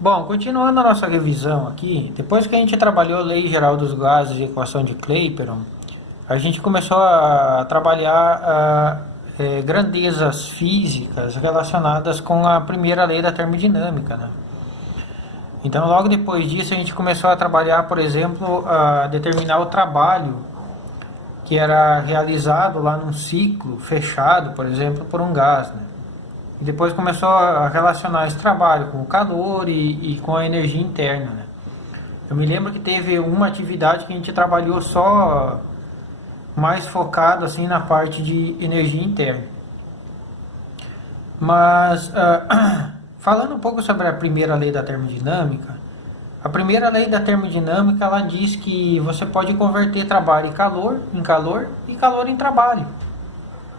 Bom, continuando a nossa revisão aqui, depois que a gente trabalhou a Lei Geral dos Gases e Equação de Clapeyron, a gente começou a trabalhar grandezas físicas relacionadas com a primeira lei da termodinâmica, né? Então, logo depois disso, a gente começou a trabalhar, por exemplo, a determinar o trabalho que era realizado lá num ciclo fechado, por exemplo, por um gás, né? E depois começou a relacionar esse trabalho com o calor e com a energia interna, né? Eu me lembro que teve uma atividade que a gente trabalhou só mais focado assim na parte de energia interna. Mas falando um pouco sobre a primeira lei da termodinâmica, a primeira lei da termodinâmica ela diz que você pode converter trabalho em calor e calor em trabalho,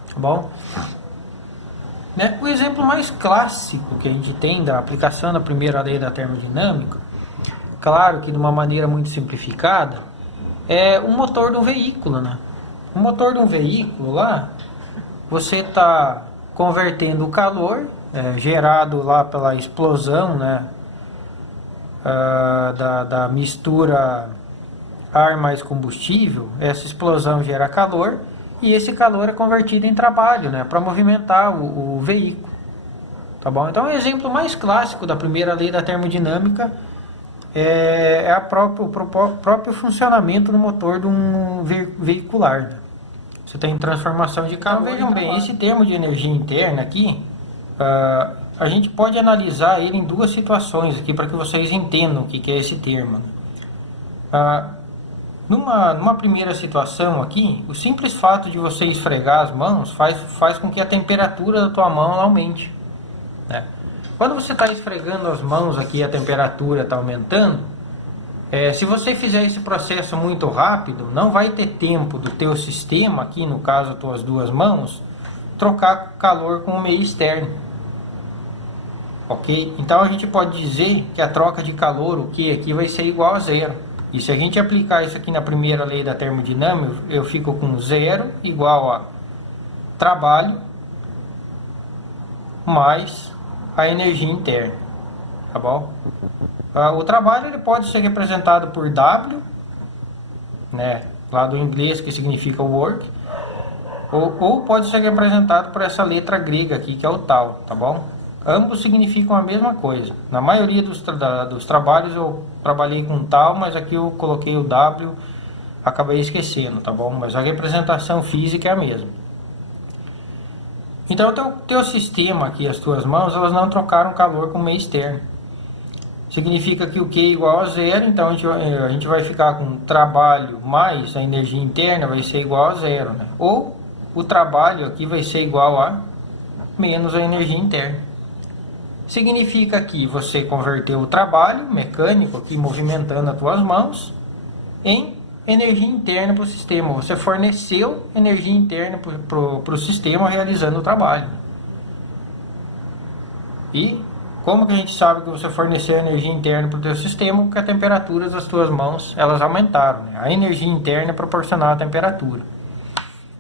tá bom? Né? O exemplo mais clássico que a gente tem da aplicação da primeira lei da termodinâmica, claro que de uma maneira muito simplificada, é o motor do veículo, né? O motor de um veículo lá, você está convertendo o calor gerado lá pela explosão, né, da mistura ar mais combustível. Essa explosão gera calor e esse calor é convertido em trabalho, né, para movimentar o veículo, tá bom? Então o exemplo mais clássico da primeira lei da termodinâmica é o próprio funcionamento do motor de um veicular, né? Você tem transformação de calor. Então vejam bem, esse termo de energia interna aqui, a gente pode analisar ele em duas situações aqui para que vocês entendam o que é esse termo, né? Numa primeira situação aqui, o simples fato de você esfregar as mãos faz com que a temperatura da tua mão aumente, né? Quando você está esfregando as mãos aqui, a temperatura está aumentando. Se você fizer esse processo muito rápido, não vai ter tempo do teu sistema, aqui no caso as tuas duas mãos, trocar calor com o meio externo. Ok? Então a gente pode dizer que a troca de calor, o Q aqui vai ser igual a zero. E se a gente aplicar isso aqui na primeira lei da termodinâmica, eu fico com zero igual a trabalho mais a energia interna, tá bom? O trabalho ele pode ser representado por W, né, lá do inglês que significa work, ou pode ser representado por essa letra grega aqui que é o tal, tá bom? Ambos significam a mesma coisa. Na maioria dos trabalhos eu trabalhei com tal, mas aqui eu coloquei o W, acabei esquecendo, tá bom? Mas a representação física é a mesma. Então o teu sistema aqui, as tuas mãos, elas não trocaram calor com o meio externo. Significa que o Q é igual a zero, então a gente vai ficar com trabalho mais a energia interna vai ser igual a zero, né? Ou o trabalho aqui vai ser igual a menos a energia interna. Significa que você converteu o trabalho mecânico aqui movimentando as tuas mãos em energia interna para o sistema. Você forneceu energia interna para o sistema realizando o trabalho. E como que a gente sabe que você forneceu energia interna para o teu sistema? Porque a temperatura das tuas mãos elas aumentaram, né? A energia interna é proporcional à temperatura,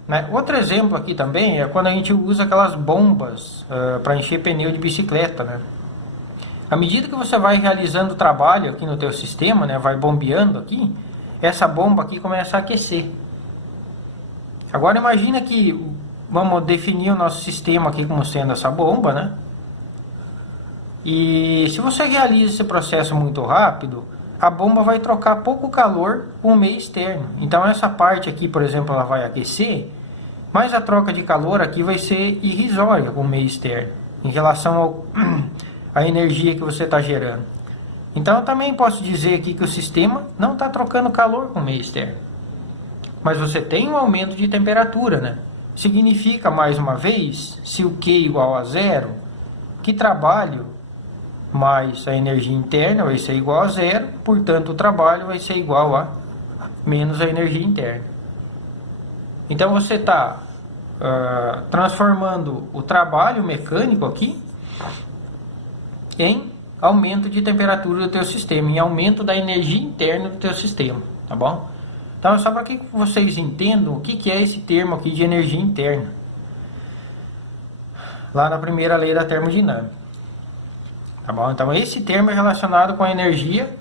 né? Outro exemplo aqui também é quando a gente usa aquelas bombas para encher pneu de bicicleta, né? À medida que você vai realizando o trabalho aqui no teu sistema, né, vai bombeando aqui, essa bomba aqui começa a aquecer. Agora imagina que vamos definir o nosso sistema aqui como sendo essa bomba, né? E se você realiza esse processo muito rápido, a bomba vai trocar pouco calor com o meio externo. Então essa parte aqui, por exemplo, ela vai aquecer, mas a troca de calor aqui vai ser irrisória com o meio externo, em relação à energia que você está gerando. Então eu também posso dizer aqui que o sistema não está trocando calor com o meio externo. Mas você tem um aumento de temperatura, né? Significa, mais uma vez, se o Q é igual a zero, que trabalho mais a energia interna vai ser igual a zero, portanto o trabalho vai ser igual a menos a energia interna. Então você está transformando o trabalho mecânico aqui em aumento de temperatura do teu sistema, em aumento da energia interna do teu sistema, tá bom? Então só para que vocês entendam o que é esse termo aqui de energia interna, lá na primeira lei da termodinâmica. Tá bom? Então esse termo é relacionado com a energia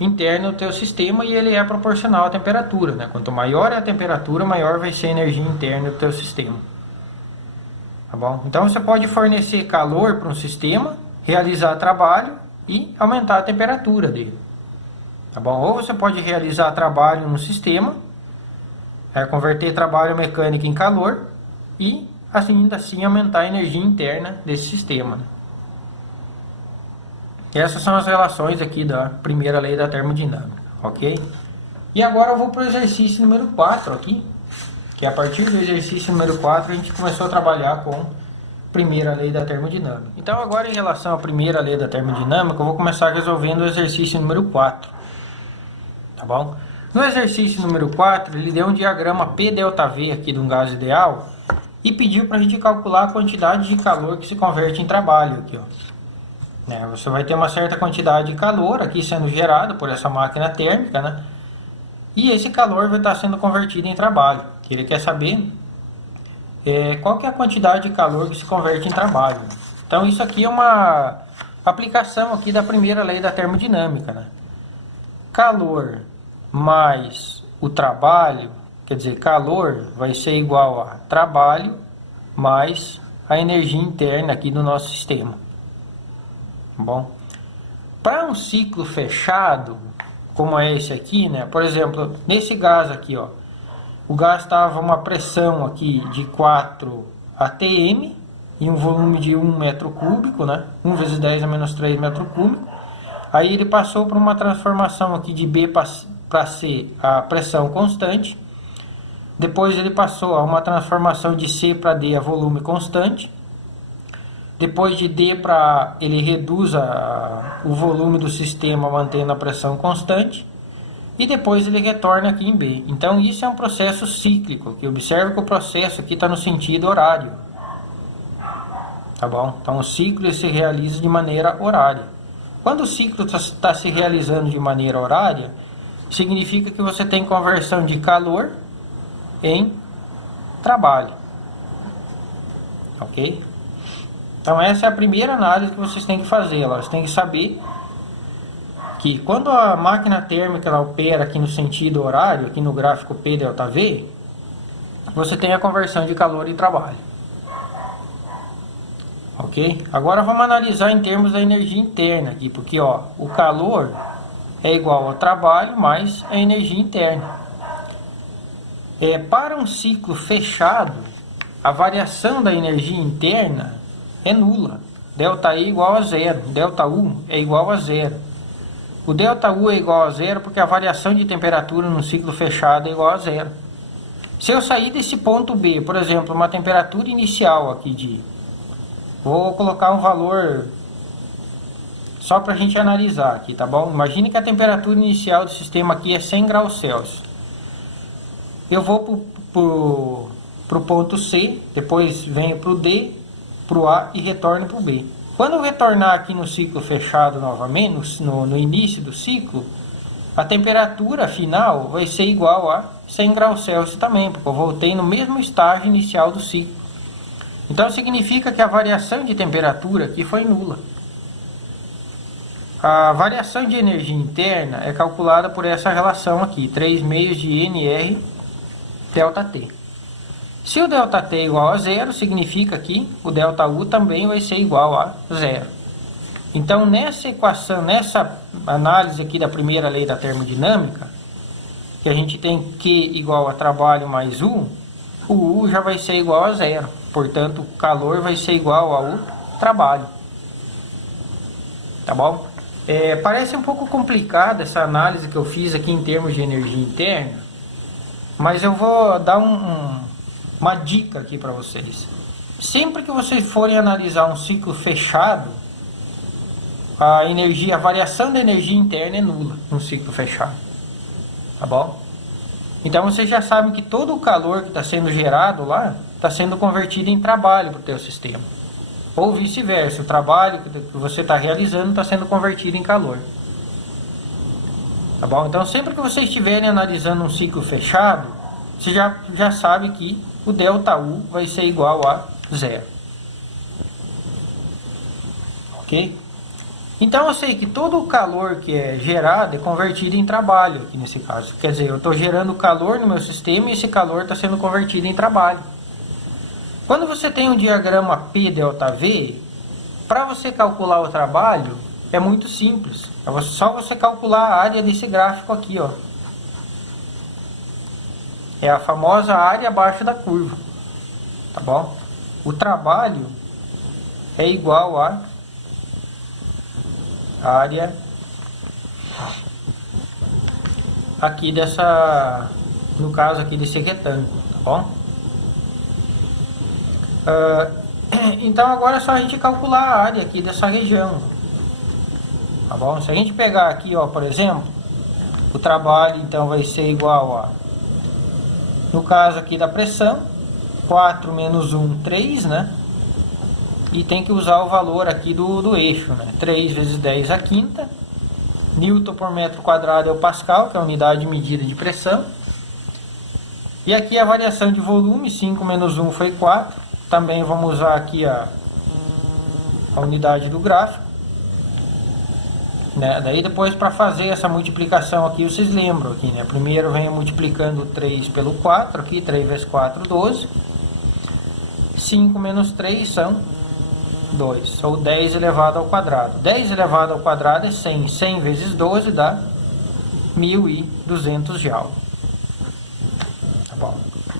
interna do teu sistema e ele é proporcional à temperatura, né? Quanto maior é a temperatura, maior vai ser a energia interna do teu sistema. Tá bom? Então você pode fornecer calor para um sistema, realizar trabalho e aumentar a temperatura dele. Tá bom? Ou você pode realizar trabalho no sistema, converter trabalho mecânico em calor e ainda assim aumentar a energia interna desse sistema, né? Essas são as relações aqui da primeira lei da termodinâmica, ok? E agora eu vou para o exercício número 4 aqui, que a partir do exercício número 4 a gente começou a trabalhar com a primeira lei da termodinâmica. Então agora em relação à primeira lei da termodinâmica, eu vou começar resolvendo o exercício número 4, tá bom? No exercício número 4, ele deu um diagrama P ΔV aqui de um gás ideal e pediu para a gente calcular a quantidade de calor que se converte em trabalho aqui, ó. Você vai ter uma certa quantidade de calor aqui sendo gerado por essa máquina térmica, né? E esse calor vai estar sendo convertido em trabalho. Ele quer saber qual que é a quantidade de calor que se converte em trabalho. Então isso aqui é uma aplicação aqui da primeira lei da termodinâmica, né? Calor mais o trabalho, quer dizer, calor vai ser igual a trabalho mais a energia interna aqui do nosso sistema. Bom, para um ciclo fechado, como é esse aqui, né? Por exemplo, nesse gás aqui, ó, o gás estava uma pressão aqui de 4 atm e um volume de 1 metro cúbico, né? 1 vezes 10 a menos 3 metro cúbico. Aí ele passou por uma transformação aqui de B para C a pressão constante. Depois ele passou a uma transformação de C para D a volume constante. Depois de D para A, ele reduz o volume do sistema mantendo a pressão constante. E depois ele retorna aqui em B. Então isso é um processo cíclico, que observa que o processo aqui está no sentido horário. Tá bom? Então o ciclo se realiza de maneira horária. Quando o ciclo está se realizando de maneira horária, significa que você tem conversão de calor em trabalho. Ok? Então essa é a primeira análise que vocês têm que fazer. Vocês têm que saber que quando a máquina térmica ela opera aqui no sentido horário, aqui no gráfico P ΔV, você tem a conversão de calor em trabalho. Ok? Agora vamos analisar em termos da energia interna aqui, porque ó, o calor é igual ao trabalho mais a energia interna. Para um ciclo fechado, a variação da energia interna é nula. ΔI igual a zero. ΔU é igual a zero. O ΔU é igual a zero porque a variação de temperatura no ciclo fechado é igual a zero. Se eu sair desse ponto B, por exemplo, uma temperatura inicial aqui de... Vou colocar um valor só para a gente analisar aqui, tá bom? Imagine que a temperatura inicial do sistema aqui é 100 graus Celsius. Eu vou para o ponto C, depois venho para o D, para o A e retorno para o B. Quando eu retornar aqui no ciclo fechado novamente, no início do ciclo, a temperatura final vai ser igual a 100 graus Celsius também, porque eu voltei no mesmo estágio inicial do ciclo. Então significa que a variação de temperatura aqui foi nula. A variação de energia interna é calculada por essa relação aqui, 3 meios de NR ΔT. Se o ΔT é igual a zero, significa que o ΔU também vai ser igual a zero. Então, nessa equação, nessa análise aqui da primeira lei da termodinâmica, que a gente tem Q igual a trabalho mais U, o U já vai ser igual a zero. Portanto, o calor vai ser igual ao trabalho. Tá bom? Parece um pouco complicada essa análise que eu fiz aqui em termos de energia interna, mas eu vou dar uma dica aqui para vocês. Sempre que vocês forem analisar um ciclo fechado, a variação da energia interna é nula no ciclo fechado. Tá bom? Então vocês já sabem que todo o calor que está sendo gerado lá está sendo convertido em trabalho para o teu sistema. Ou vice-versa, o trabalho que você está realizando está sendo convertido em calor. Tá bom? Então sempre que vocês estiverem analisando um ciclo fechado, você já sabe que o ΔU vai ser igual a zero. Ok? Então eu sei que todo o calor que é gerado é convertido em trabalho aqui nesse caso. Quer dizer, eu estou gerando calor no meu sistema e esse calor está sendo convertido em trabalho. Quando você tem um diagrama P delta V, para você calcular o trabalho é muito simples. É só você calcular a área desse gráfico aqui, ó. É a famosa área abaixo da curva, tá bom? O trabalho é igual a área aqui dessa, no caso aqui desse retângulo, tá bom? Então agora é só a gente calcular a área aqui dessa região, tá bom? Se a gente pegar aqui, ó, por exemplo, o trabalho então vai ser igual a, no caso aqui da pressão, 4 menos 1, 3, né? E tem que usar o valor aqui do eixo, né? 3 vezes 10 a quinta. Newton por metro quadrado é o Pascal, que é a unidade de medida de pressão. E aqui a variação de volume, 5 menos 1 foi 4. Também vamos usar aqui a unidade do gráfico. Né? Daí depois, para fazer essa multiplicação aqui, vocês lembram aqui, né? Primeiro venho multiplicando 3 pelo 4, aqui 3 vezes 4, 12. 5 menos 3 são 2, ou 10 elevado ao quadrado. 10 elevado ao quadrado é 100. 100 vezes 12 dá 1.200 joules. Tá bom?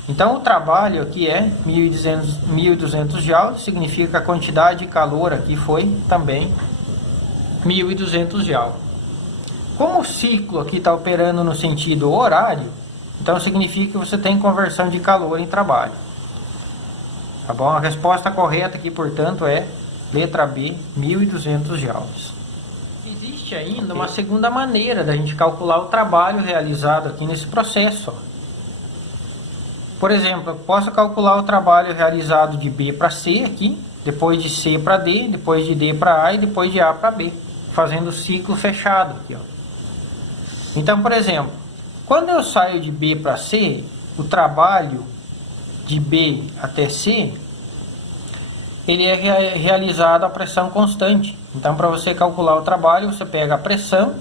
Então o trabalho aqui é 1.200 joules, significa que a quantidade de calor aqui foi também 1.200 joules. Como o ciclo aqui está operando no sentido horário, então significa que você tem conversão de calor em trabalho. Tá bom? A resposta correta aqui, portanto, é letra B, 1.200 joules. Existe ainda uma segunda maneira da gente calcular o trabalho realizado aqui nesse processo. Ó. Por exemplo, eu posso calcular o trabalho realizado de B para C aqui, depois de C para D, depois de D para A e depois de A para B, fazendo o ciclo fechado aqui. Ó. Então, por exemplo, quando eu saio de B para C, o trabalho de B até C, ele é realizado a pressão constante. Então, para você calcular o trabalho, você pega a pressão,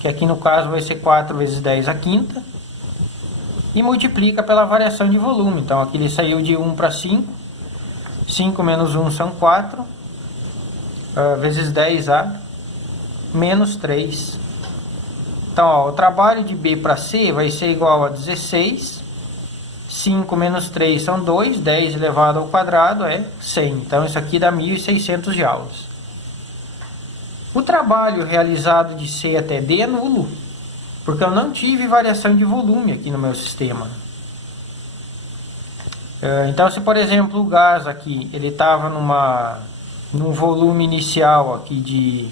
que aqui no caso vai ser 4 vezes 10 a quinta, e multiplica pela variação de volume. Então, aqui ele saiu de 1 para 5. 5 menos 1 são 4, vezes 10A, menos 3. Então, ó, o trabalho de B para C vai ser igual a 16. 5 menos 3 são 2, 10 elevado ao quadrado é 100. Então, isso aqui dá 1.600 joules. O trabalho realizado de C até D é nulo, porque eu não tive variação de volume aqui no meu sistema. Então, se por exemplo o gás aqui, ele estava num volume inicial aqui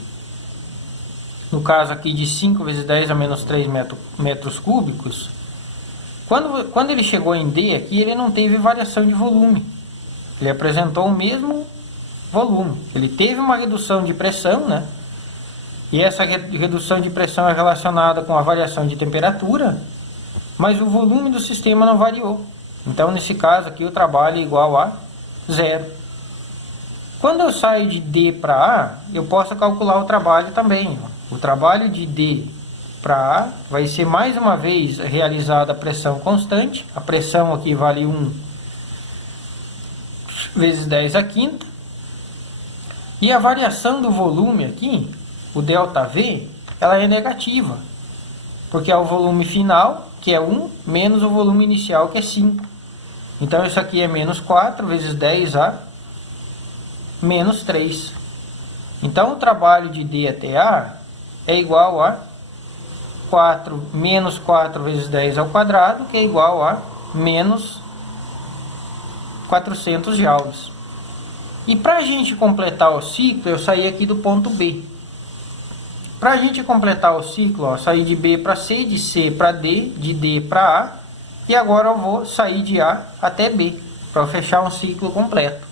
no caso aqui de 5 vezes 10 a menos 3 metros cúbicos, quando ele chegou em D aqui, ele não teve variação de volume. Ele apresentou o mesmo volume. Ele teve uma redução de pressão, né? E essa redução de pressão é relacionada com a variação de temperatura, mas o volume do sistema não variou. Então, nesse caso aqui, o trabalho é igual a 0. Quando eu saio de D para A, eu posso calcular o trabalho também. Ó. O trabalho de D para A vai ser mais uma vez realizada a pressão constante. A pressão aqui vale 1 vezes 10 a quinta. E a variação do volume aqui, o ΔV, ela é negativa. Porque é o volume final, que é 1, menos o volume inicial, que é 5. Então isso aqui é menos 4 vezes 10 a menos 3. Então o trabalho de D até A é igual a 4 menos 4 vezes 10 ao quadrado, que é igual a menos 400 joules. E para a gente completar o ciclo, eu saí aqui do ponto B. Para a gente completar o ciclo, ó, saí de B para C, de C para D, de D para A, e agora eu vou sair de A até B, para fechar um ciclo completo.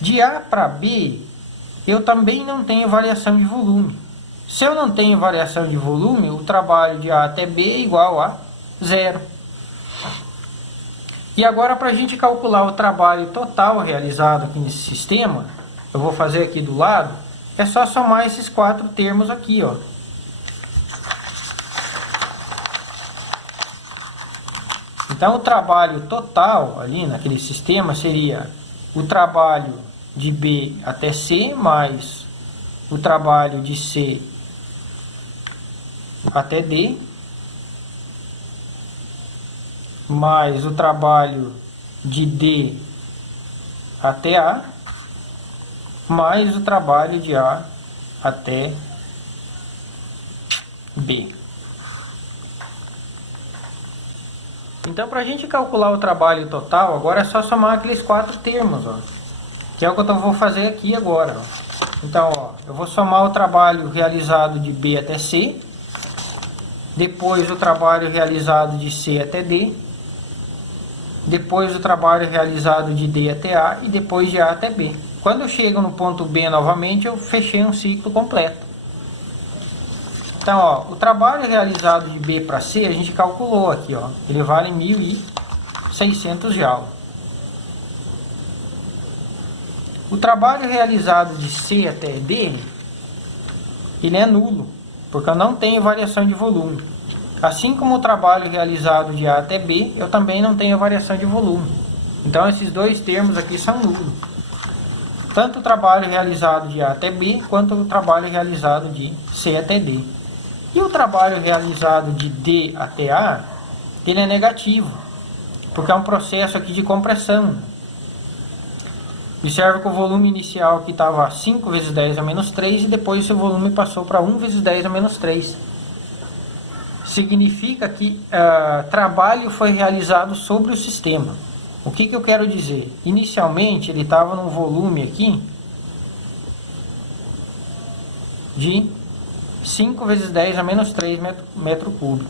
De A para B, eu também não tenho variação de volume. Se eu não tenho variação de volume, o trabalho de A até B é igual a 0. E agora, para a gente calcular o trabalho total realizado aqui nesse sistema, eu vou fazer aqui do lado, é só somar esses 4 termos aqui, ó. Então o trabalho total ali naquele sistema seria o trabalho de B até C mais o trabalho de C até D mais o trabalho de D até A mais o trabalho de A até B. Então, para a gente calcular o trabalho total, agora é só somar aqueles 4 termos, ó, que é o que eu vou fazer aqui agora. Ó. Então, ó, eu vou somar o trabalho realizado de B até C, depois o trabalho realizado de C até D, depois o trabalho realizado de D até A e depois de A até B. Quando eu chego no ponto B novamente, eu fechei um ciclo completo. Então, ó, o trabalho realizado de B para C, a gente calculou aqui, ó, ele vale 1.600 joules. O trabalho realizado de C até D, ele é nulo, porque eu não tenho variação de volume. Assim como o trabalho realizado de A até B, eu também não tenho variação de volume. Então, esses dois termos aqui são nulos. Tanto o trabalho realizado de A até B, quanto o trabalho realizado de C até D. E o trabalho realizado de D até A, ele é negativo, porque é um processo aqui de compressão. Observe que o volume inicial aqui estava 5 vezes 10 a menos 3 e depois esse volume passou para 1 vezes 10 a menos 3. Significa que trabalho foi realizado sobre o sistema. O que eu quero dizer? Inicialmente ele estava num volume aqui de 5 vezes 10 a menos 3 metro cúbico.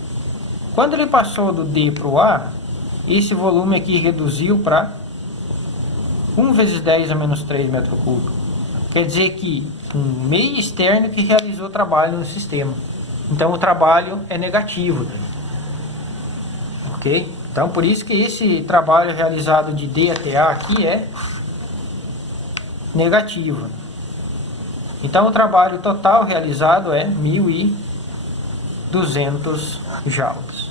Quando ele passou do D para o A, esse volume aqui reduziu para 1 vezes 10 a menos 3 metro cúbico. Quer dizer que um meio externo que realizou o trabalho no sistema. Então o trabalho é negativo. Ok? Então por isso que esse trabalho realizado de D até A aqui é negativo. Então o trabalho total realizado é 1.200 joules.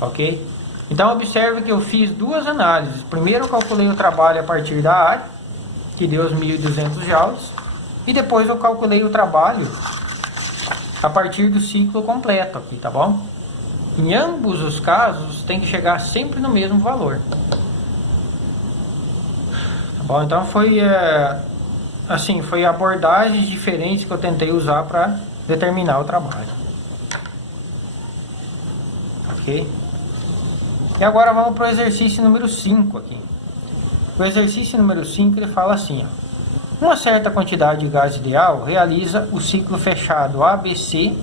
Ok? Então observe que eu fiz duas análises. Primeiro eu calculei o trabalho a partir da área, que deu os 1.200 joules. E depois eu calculei o trabalho a partir do ciclo completo aqui, tá bom? Em ambos os casos tem que chegar sempre no mesmo valor. Tá bom? Então foi abordagens diferentes que eu tentei usar para determinar o trabalho. Ok? E agora vamos para o exercício número 5 aqui. O exercício número 5 ele fala assim, ó, uma certa quantidade de gás ideal realiza o ciclo fechado ABCDA.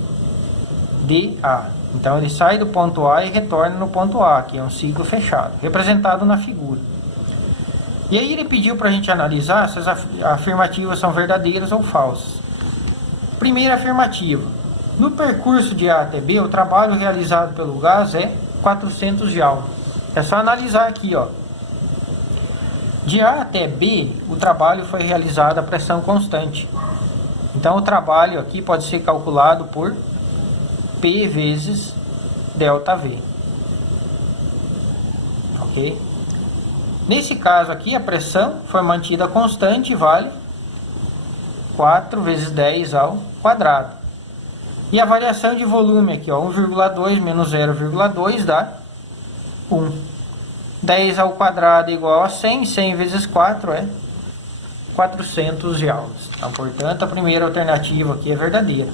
Então ele sai do ponto A e retorna no ponto A, que é um ciclo fechado, representado na figura. E aí ele pediu para a gente analisar se as afirmativas são verdadeiras ou falsas. Primeira afirmativa. No percurso de A até B, o trabalho realizado pelo gás é 400 joules. É só analisar aqui, ó. De A até B, o trabalho foi realizado a pressão constante. Então o trabalho aqui pode ser calculado por P vezes ΔV. Ok? Nesse caso aqui, a pressão foi mantida constante e vale 4 vezes 10 ao quadrado. E a variação de volume aqui, ó, 1,2 menos 0,2 dá 1. 10 ao quadrado é igual a 100. 100 vezes 4 é 400 joules. Então, portanto, a primeira alternativa aqui é verdadeira.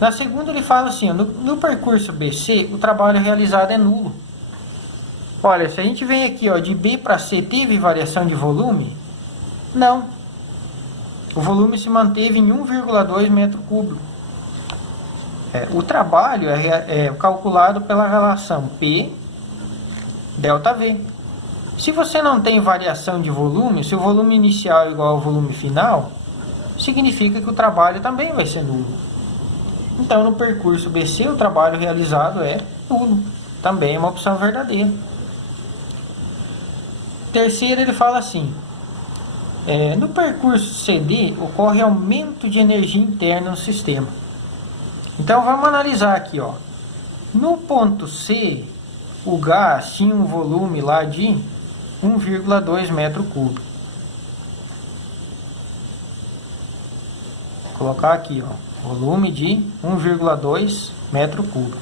Na segunda, ele fala assim, ó, no percurso BC, o trabalho realizado é nulo. Olha, se a gente vem aqui, ó, de B para C, teve variação de volume? Não. O volume se manteve em 1,2 metro cúbico. O trabalho é calculado pela relação P ΔV. Se você não tem variação de volume, se o volume inicial é igual ao volume final, significa que o trabalho também vai ser nulo. Então, no percurso BC, o trabalho realizado é nulo. Também é uma opção verdadeira. Terceiro, ele fala assim, No percurso CD ocorre aumento de energia interna no sistema. Então vamos analisar aqui, ó. No ponto C, o gás tinha um volume lá de 1,2 metro cúbico. Vou colocar aqui, ó, volume de 1,2 metro cúbico.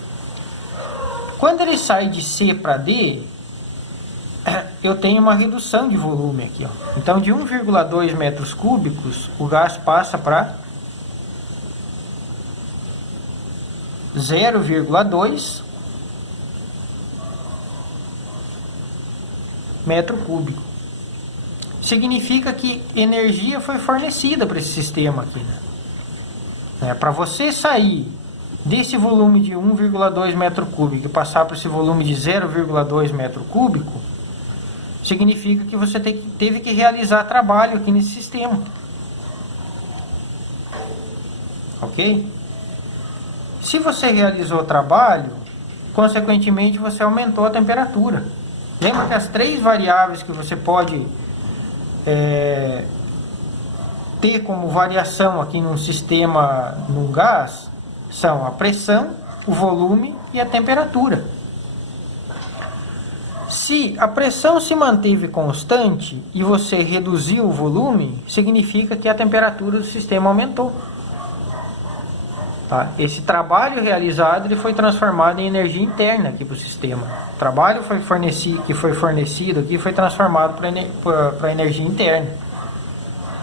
Quando ele sai de C para D, eu tenho uma redução de volume aqui, ó. Então de 1,2 metros cúbicos, o gás passa para 0,2 metro cúbico. Significa que energia foi fornecida para esse sistema aqui, né? Para você sair desse volume de 1,2 metro cúbico e passar para esse volume de 0,2 metro cúbico, significa que você teve que realizar trabalho aqui nesse sistema. Ok? Se você realizou trabalho, consequentemente você aumentou a temperatura. Lembra que as três variáveis que você pode ter como variação aqui num sistema, num gás, são a pressão, o volume e a temperatura. Se a pressão se manteve constante e você reduziu o volume, significa que a temperatura do sistema aumentou. Tá? Esse trabalho realizado ele foi transformado em energia interna aqui para o sistema. O trabalho que foi fornecido aqui foi transformado para energia interna.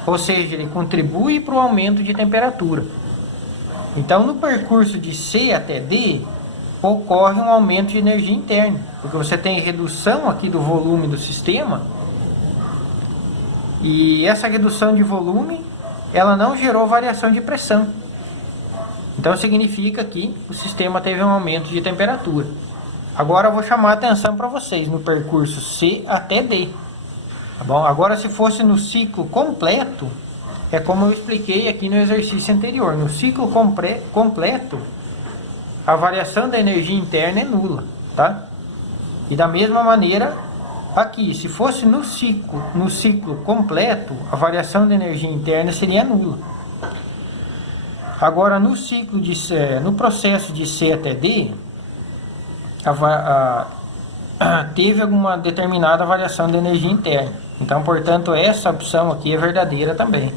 Ou seja, ele contribui para o aumento de temperatura. Então, no percurso de C até D, ocorre um aumento de energia interna. Porque você tem redução aqui do volume do sistema. E essa redução de volume, ela não gerou variação de pressão. Então significa que o sistema teve um aumento de temperatura. Agora eu vou chamar a atenção para vocês no percurso C até D. Tá bom? Agora se fosse no ciclo completo, é como eu expliquei aqui no exercício anterior. No ciclo completo, a variação da energia interna é nula. Tá? E da mesma maneira, aqui, se fosse no ciclo completo, a variação da energia interna seria nula. Agora, no processo de C até D, teve alguma determinada variação da energia interna. Então, portanto, essa opção aqui é verdadeira também.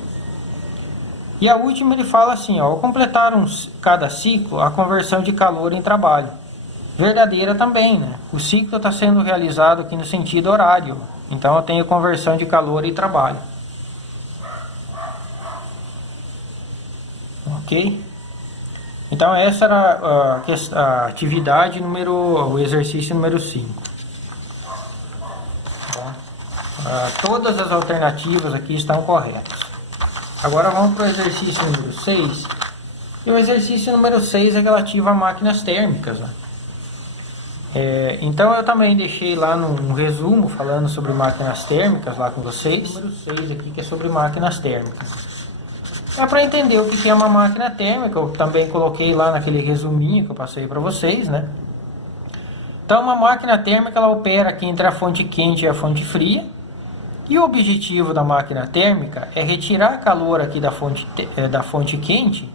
E a última ele fala assim, ó, ao completar cada ciclo, a conversão de calor em trabalho. Verdadeira também, né? O ciclo está sendo realizado aqui no sentido horário. Então, eu tenho conversão de calor em trabalho. Ok? Então essa era a atividade o exercício número 5. Todas as alternativas aqui estão corretas. Agora vamos para o exercício número 6. E o exercício número 6 é relativo a máquinas térmicas. Então eu também deixei lá um resumo falando sobre máquinas térmicas lá com vocês. O número 6 aqui que é sobre máquinas térmicas. Para entender o que é uma máquina térmica, eu também coloquei lá naquele resuminho que eu passei para vocês, né? Então, uma máquina térmica ela opera aqui entre a fonte quente e a fonte fria. E o objetivo da máquina térmica é retirar calor aqui da fonte quente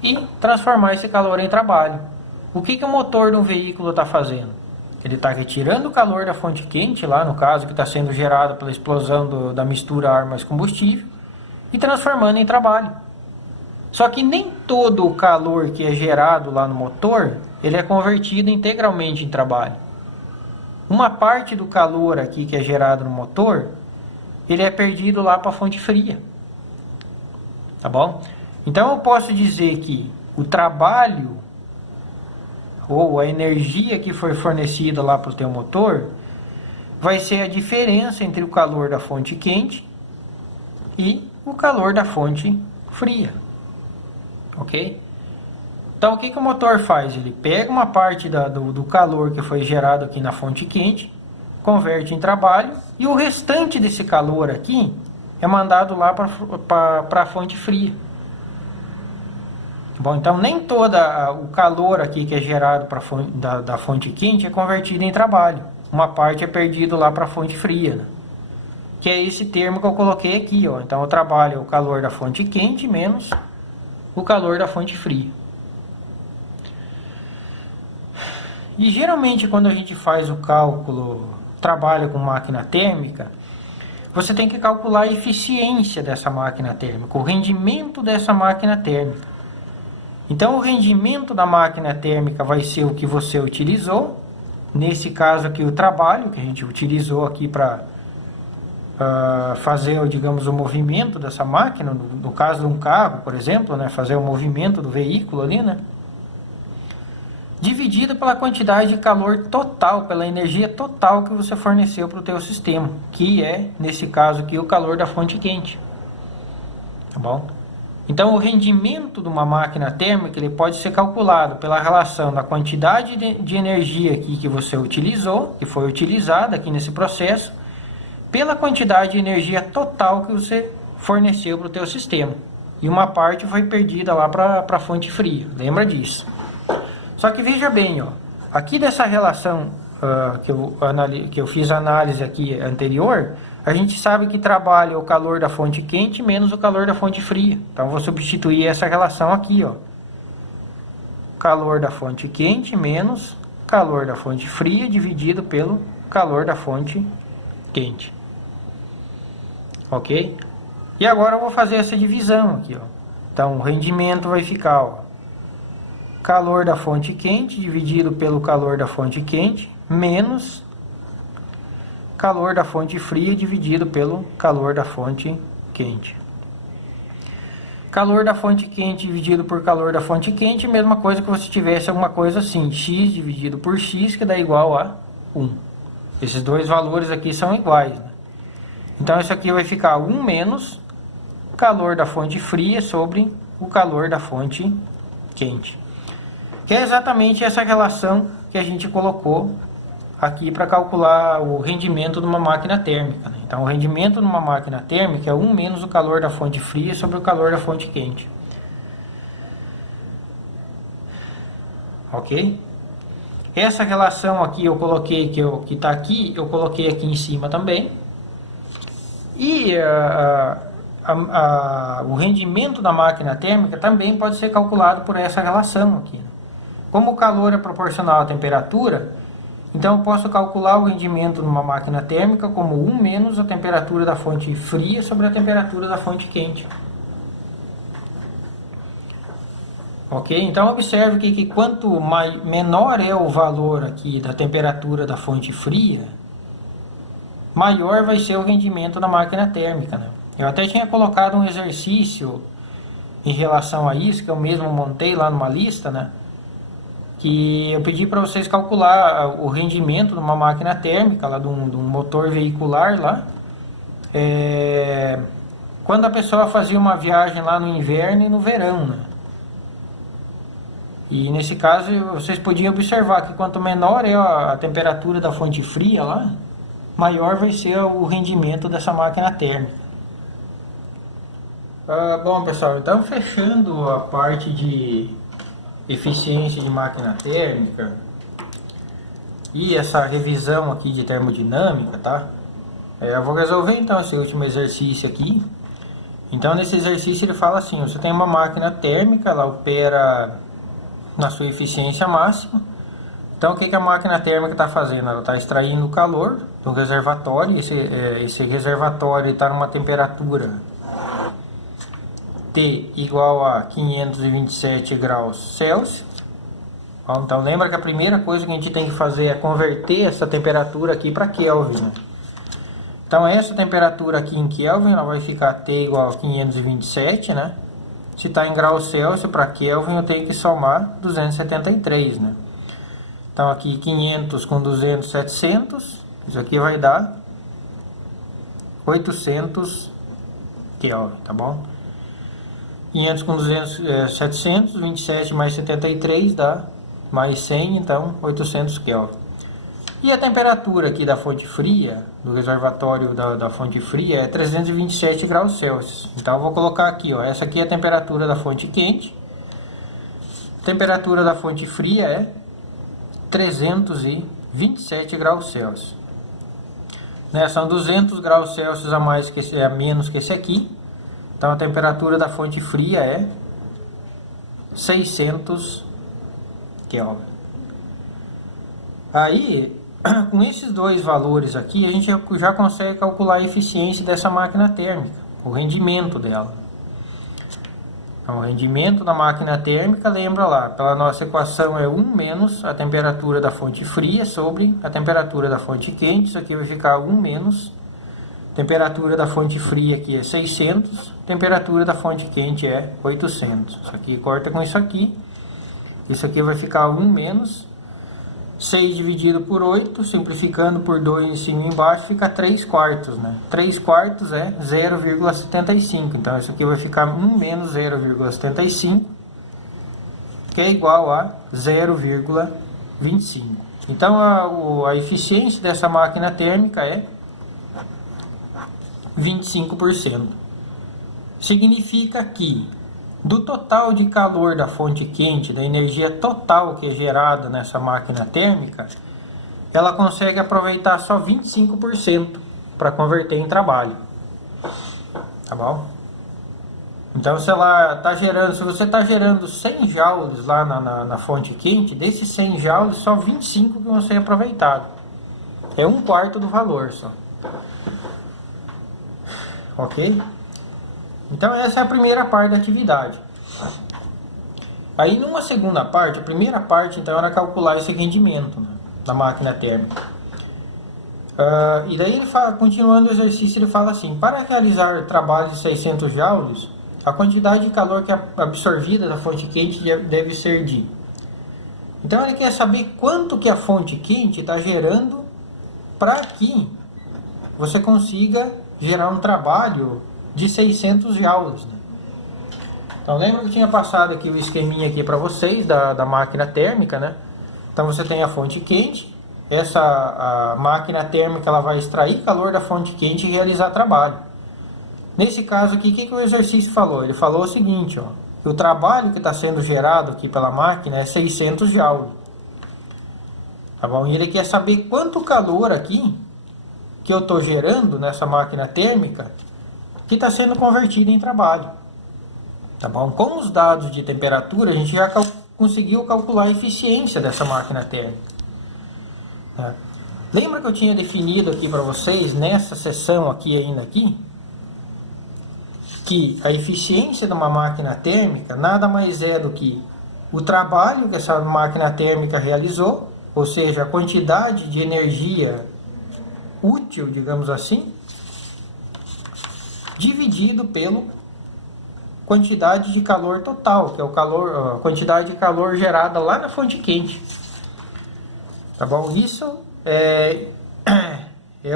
e transformar esse calor em trabalho. O que o motor de um veículo está fazendo? Ele está retirando o calor da fonte quente, lá no caso que está sendo gerado pela explosão da mistura ar mais combustível, e transformando em trabalho. Só que nem todo o calor que é gerado lá no motor, ele é convertido integralmente em trabalho. Uma parte do calor aqui que é gerado no motor, ele é perdido lá para a fonte fria. Tá bom? Então eu posso dizer que o trabalho ou a energia que foi fornecida lá para o teu motor vai ser a diferença entre o calor da fonte quente e o calor da fonte fria. Ok? Então o que o motor faz? Ele pega uma parte do calor que foi gerado aqui na fonte quente, converte em trabalho, e o restante desse calor aqui é mandado lá para a fonte fria. Bom, então nem todo o calor aqui que é gerado da fonte quente é convertido em trabalho. Uma parte é perdido lá para a fonte fria, né? O que é esse termo que eu coloquei aqui, ó. Então eu trabalho o calor da fonte quente menos o calor da fonte fria. E geralmente quando a gente faz o cálculo, trabalha com máquina térmica, você tem que calcular a eficiência dessa máquina térmica, o rendimento dessa máquina térmica. Então o rendimento da máquina térmica vai ser o que você utilizou. Nesse caso aqui o trabalho que a gente utilizou aqui para fazer, digamos, o movimento dessa máquina, no caso de um carro, por exemplo, né, fazer o movimento do veículo ali, né, dividido pela quantidade de calor total, pela energia total que você forneceu para o teu sistema, que é, nesse caso aqui, o calor da fonte quente. Tá bom? Então, o rendimento de uma máquina térmica ele pode ser calculado pela relação da quantidade de energia aqui que você utilizou, que foi utilizada aqui nesse processo, pela quantidade de energia total que você forneceu para o teu sistema. E uma parte foi perdida lá para a fonte fria. Lembra disso? Só que veja bem, ó, aqui dessa relação que eu fiz a análise aqui anterior, a gente sabe que trabalha o calor da fonte quente menos o calor da fonte fria. Então, vou substituir essa relação aqui, ó. Calor da fonte quente menos calor da fonte fria dividido pelo calor da fonte quente. Ok? E agora eu vou fazer essa divisão aqui, ó. Então, o rendimento vai ficar, ó, calor da fonte quente dividido pelo calor da fonte quente menos calor da fonte fria dividido pelo calor da fonte quente. Calor da fonte quente dividido por calor da fonte quente, mesma coisa que você tivesse alguma coisa assim, x dividido por x, que dá igual a 1. Esses dois valores aqui são iguais, né? Então isso aqui vai ficar 1 menos calor da fonte fria sobre o calor da fonte quente. Que é exatamente essa relação que a gente colocou aqui para calcular o rendimento de uma máquina térmica, né? Então, o rendimento de uma máquina térmica é 1 menos o calor da fonte fria sobre o calor da fonte quente. Ok? Essa relação aqui eu coloquei, que está aqui, eu coloquei aqui em cima também. E o rendimento da máquina térmica também pode ser calculado por essa relação aqui. Como o calor é proporcional à temperatura, então eu posso calcular o rendimento de uma máquina térmica como 1 menos a temperatura da fonte fria sobre a temperatura da fonte quente. Ok? Então observe que quanto menor é o valor aqui da temperatura da fonte fria, maior vai ser o rendimento da máquina térmica, né? Eu até tinha colocado um exercício em relação a isso, que eu mesmo montei lá numa lista, né? Que eu pedi para vocês calcular o rendimento de uma máquina térmica, lá de um motor veicular lá, quando a pessoa fazia uma viagem lá no inverno e no verão, né? E nesse caso vocês podiam observar que quanto menor é a temperatura da fonte fria lá, maior vai ser o rendimento dessa máquina térmica. Bom, pessoal, então fechando a parte de eficiência de máquina térmica e essa revisão aqui de termodinâmica, tá? Eu vou resolver então esse último exercício aqui. Então nesse exercício ele fala assim: você tem uma máquina térmica, ela opera na sua eficiência máxima. Então o que a máquina térmica está fazendo? Ela está extraindo calor do reservatório. Esse reservatório está numa temperatura T igual a 527 graus Celsius. Então lembra que a primeira coisa que a gente tem que fazer é converter essa temperatura aqui para Kelvin, né? Então essa temperatura aqui em Kelvin ela vai ficar T igual a 527, né? Se está em graus Celsius, para Kelvin eu tenho que somar 273, né? Então aqui 500 com 200, 700. Isso aqui vai dar 800 Kelvin, tá bom? 500 com 200, 700, 27 mais 73 dá mais 100, então 800 Kelvin. E a temperatura aqui da fonte fria, do reservatório da fonte fria, é 327 graus Celsius. Então eu vou colocar aqui, ó, essa aqui é a temperatura da fonte quente. A temperatura da fonte fria é 327 graus Celsius. né? São 200 graus Celsius a mais que esse, a menos que esse aqui. Então a temperatura da fonte fria é 600 Kelvin. Aí, com esses dois valores aqui, a gente já consegue calcular a eficiência dessa máquina térmica, o rendimento dela. Então, o rendimento da máquina térmica, lembra lá, pela nossa equação é 1 menos a temperatura da fonte fria sobre a temperatura da fonte quente. Isso aqui vai ficar 1 menos temperatura da fonte fria, aqui é 600, temperatura da fonte quente é 800. Isso aqui corta com isso aqui. Isso aqui vai ficar 1 menos 6 dividido por 8, simplificando por 2 em cima e embaixo, fica 3 quartos, né? 3 quartos é 0,75. Então, isso aqui vai ficar 1 menos 0,75, que é igual a 0,25. Então, a eficiência dessa máquina térmica é 25%. Significa que do total de calor da fonte quente, da energia total que é gerada nessa máquina térmica, ela consegue aproveitar só 25% para converter em trabalho. Tá bom? Então, se você está gerando 100 joules lá na fonte quente, desses 100 joules, só 25 que vão ser aproveitados. É 1/4 do valor só. Ok? Então essa é a primeira parte da atividade. Aí numa segunda parte, a primeira parte então era calcular esse rendimento, né, da máquina térmica. E daí ele fala, continuando o exercício, ele fala assim: para realizar trabalhos de 600 joules, a quantidade de calor que é absorvida da fonte quente deve ser de... Então ele quer saber quanto que a fonte quente está gerando para que você consiga gerar um trabalho de 600 joules, né? Então lembra que eu tinha passado aqui o esqueminha aqui para vocês da máquina térmica, né? Então você tem a fonte quente, a máquina térmica ela vai extrair calor da fonte quente e realizar trabalho. Nesse caso aqui, o que o exercício falou? Ele falou o seguinte, ó, que o trabalho que está sendo gerado aqui pela máquina é 600 joules. Tá bom? E ele quer saber quanto calor aqui que eu estou gerando nessa máquina térmica que está sendo convertido em trabalho. Tá bom? Com os dados de temperatura, a gente já conseguiu calcular a eficiência dessa máquina térmica. Tá? Lembra que eu tinha definido aqui para vocês, nessa seção aqui ainda aqui, que a eficiência de uma máquina térmica nada mais é do que o trabalho que essa máquina térmica realizou, ou seja, a quantidade de energia útil, digamos assim, dividido pela quantidade de calor total, que é a quantidade de calor gerada lá na fonte quente. Tá bom? Isso é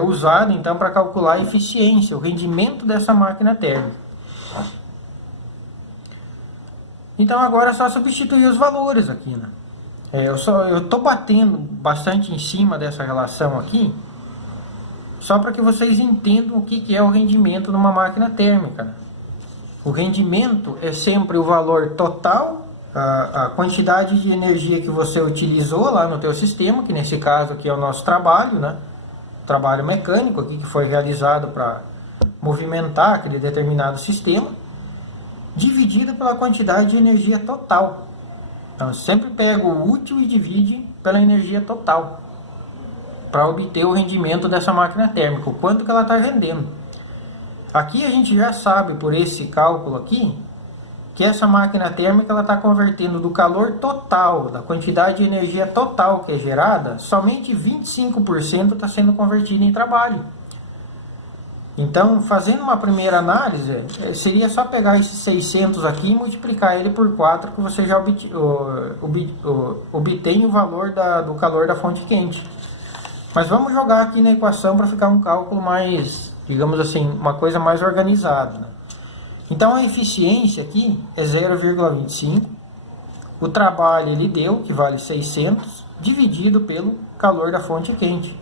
usado então para calcular a eficiência, o rendimento dessa máquina térmica. Então agora é só substituir os valores aqui, né? Eu estou batendo bastante em cima dessa relação aqui, só para que vocês entendam o que é o rendimento numa máquina térmica, né? O rendimento é sempre o valor total, a quantidade de energia que você utilizou lá no teu sistema, que nesse caso aqui é o nosso trabalho, né? Trabalho mecânico aqui que foi realizado para movimentar aquele determinado sistema, dividido pela quantidade de energia total. Então sempre pega o útil e divide pela energia total, para obter o rendimento dessa máquina térmica, o quanto que ela está rendendo. Aqui a gente já sabe, por esse cálculo aqui, que essa máquina térmica ela está convertendo do calor total, da quantidade de energia total que é gerada, somente 25% está sendo convertido em trabalho. Então, fazendo uma primeira análise, seria só pegar esses 600 aqui e multiplicar ele por 4, que você já obtém o valor do calor da fonte quente. Mas vamos jogar aqui na equação para ficar um cálculo mais, digamos assim, uma coisa mais organizada, né? Então a eficiência aqui é 0,25. O trabalho ele deu, que vale 600, dividido pelo calor da fonte quente.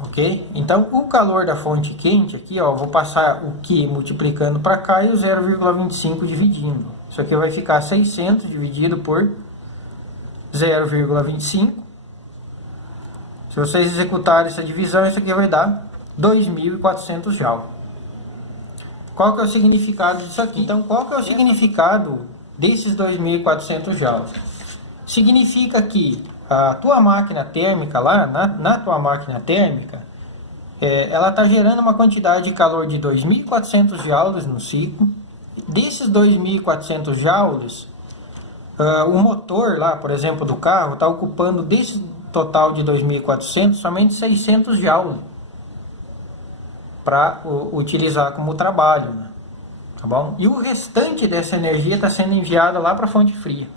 Ok? Então o calor da fonte quente aqui, ó, vou passar o Q multiplicando para cá e o 0,25 dividindo. Isso aqui vai ficar 600 dividido por 0,25, Se vocês executarem essa divisão, isso aqui vai dar 2.400 joules. Qual que é o significado disso aqui? Então, qual que é o significado desses 2.400 joules? Significa que a tua máquina térmica lá, na tua máquina térmica, ela está gerando uma quantidade de calor de 2.400 joules no ciclo. Desses 2.400 joules, o motor lá, por exemplo, do carro, está ocupando desse total de 2.400 somente 600 joules para utilizar como trabalho, né? Tá bom? E o restante dessa energia está sendo enviada lá para a fonte fria.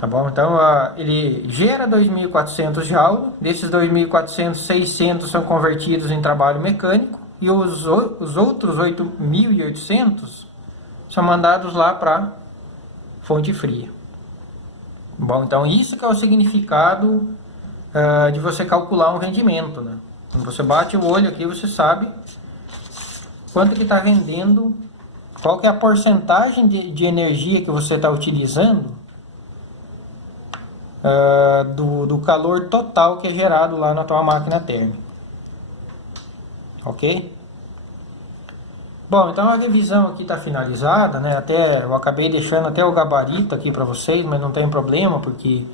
Tá bom? Então, ele gera 2.400 joules, desses 2.400, 600 são convertidos em trabalho mecânico, e os outros 8.800 são mandados lá para fonte fria. Bom, então isso que é o significado de você calcular um rendimento, né? Quando você bate o olho aqui, você sabe quanto que está rendendo, qual que é a porcentagem de energia que você está utilizando do calor total que é gerado lá na tua máquina térmica. Ok? Bom, então a revisão aqui está finalizada, né? Eu acabei deixando até o gabarito aqui para vocês, mas não tem problema, porque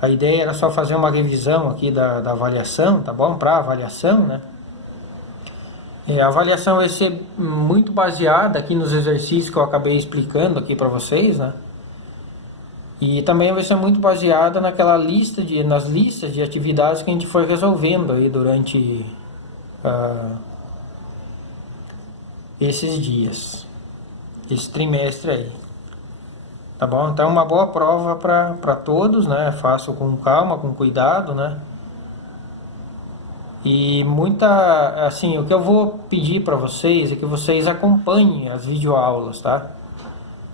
a ideia era só fazer uma revisão aqui da avaliação, tá bom? Para avaliação, né? A avaliação vai ser muito baseada aqui nos exercícios que eu acabei explicando aqui para vocês, né? E também vai ser muito baseada nas listas de atividades que a gente foi resolvendo aí durante esses dias, esse trimestre aí. Tá bom? Então, uma boa prova para todos, né? Faço com calma, com cuidado, né? E o que eu vou pedir para vocês é que vocês acompanhem as videoaulas, tá?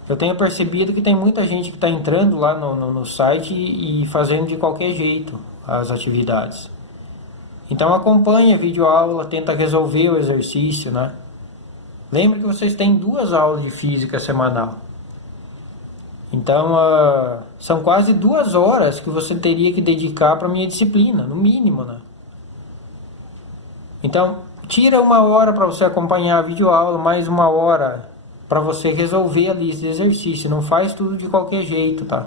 Eu tenho percebido que tem muita gente que está entrando lá no site e fazendo de qualquer jeito as atividades. Então, acompanhe a videoaula, tenta resolver o exercício, né? Lembre que vocês têm 2 aulas de física semanal. Então, são quase 2 horas que você teria que dedicar para a minha disciplina, no mínimo, né? Então, tira 1 hora para você acompanhar a videoaula, mais 1 hora para você resolver a lista de exercício. Não faz tudo de qualquer jeito, tá?